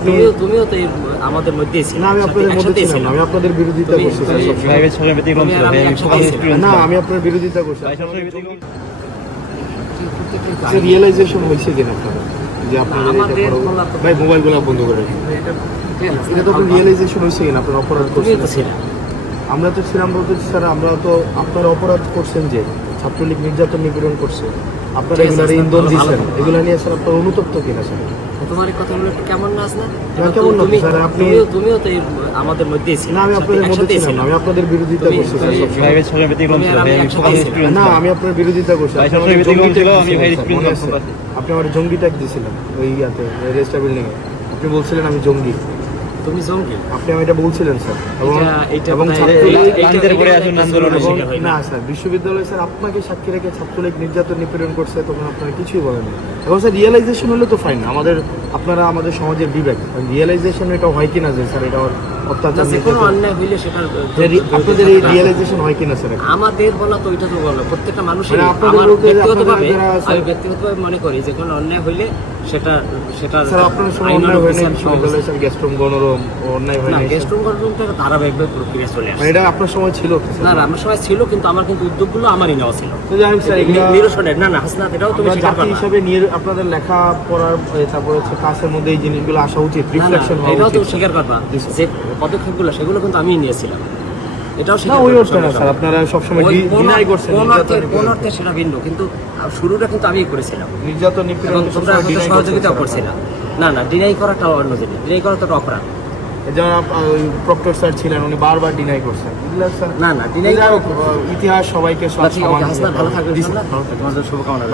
আপনি তুমিও তো আমাদের মধ্যেই ছিলে। না, আমি আপনাদের মধ্যে ছিলাম না, আমি আপনাদের বিরোধিতা করছি স্যার। না, আমি আপনার বিরোধিতা করছি। রিয়েলাইজেশন হয়েছে কিনা আপনারা যে আপনাদের এটা ভাই মোবাইলগুলো বন্ধ করে এটা তো রিয়েলাইজেশন হয়েছে কিনা আপনারা অপরাধ করছেন? আমরা তো ছিলাম বলতে স্যার, আমরা তো আপনারা অপরাধ করছেন যে ছাত্রলীগ নির্যাতন নিপীড়ন করছে, আপনারা এগুলার ইন্ধন দিচ্ছেন, এগুলো নিয়ে স্যার আপনার অনুতপ্ত কিনা স্যার? তোমার কথাগুলো একটু কেমন না স্যার? কেমন না স্যার? আপনি তুমিও তো আমাদের মধ্যেই ছিলে। না, আমি আপনাদের মধ্যে ছিলাম না, আমি আপনাদের বিরোধিতা করছি স্যার। না, আমি আপনার বিরোধিতা করছি। আপনি আমার জঙ্গি ট্যাগ দিয়েছিলেন ওই ইয়াতে রেজিস্টার বিল্ডিং এ, আপনি বলছিলেন আমি জঙ্গি। তুমি জঙ্গি? আপনি আমি এটা বলছিলেন স্যার। এবং না স্যার, বিশ্ববিদ্যালয় স্যার আপনাকে সাক্ষী রেখে ছাত্রলীগ নির্যাতন নিপীড়ন করছে, তখন আপনারা কিছুই বলেননি। এবং স্যার রিয়েলাইজেশন হলে তো ফাইন, আপনারা আমাদের সমাজের বিবেক, রিয়েলাইজেশন এটা হয় কিনা যে স্যার এটা অত্যাচার, কোনো অন্যায় হইলে সেটা আপনাদের এই রিয়েলাইজেশন হয় কিনা স্যার? আমাদের বলা তো ওইটা তো বলো, প্রত্যেকটা মানুষের। আমি ব্যক্তিগতভাবে মনে করি যে কোনো অন্যায় হইলে সেটা স্যার আপনার সময় অন্যায় হয় না বিশ্ববিদ্যালয় স্যার, গেস্টরুম গণরুম অন্যায় হয় না? গেস্টরুম গণরুমটা ধারাবাহিকভাবে প্রক্রিয়া চলে আসে। এটা আপনার সময় ছিল? না, আমার সময় ছিল, কিন্তু আমার কিন্তু উদ্যোগগুলো আমারই নেওয়া ছিল। নিরসনের না হাসনাত, এটাও তুমি স্বীকার করবে হিসাবে আপনাদের লেখা পড়ার তারপরে হচ্ছে ক্লাসের মধ্যে এই জিনিসগুলো আসা উচিত, রিফ্লেকশন হওয়া উচিত। এটাও তুমি স্বীকার করবা যে পদক্ষেপগুলো সেগুলো কিন্তু আমিই নিয়েছিলাম। এটাও স্যার আপনারা সবসময় ডিনাই করছেন। কোন অর্থে সেটা ভিন্ন, কিন্তু শুরুটা কিন্তু আমিই করেছিলাম। নির্যাতন নিপীড়ন সহযোগিতা করছিলাম। না, ডিনাই করাটা অন্য জিনিস, ডিনাই করাটা তো অপরাধ। যেমন প্রক্টর স্যার ছিলেন, উনি বারবার ডিনাই করছেন। না, ডিনাই ইতিহাস সবাইকে ভালো থাকবে, তোমাদের শুভকামনা।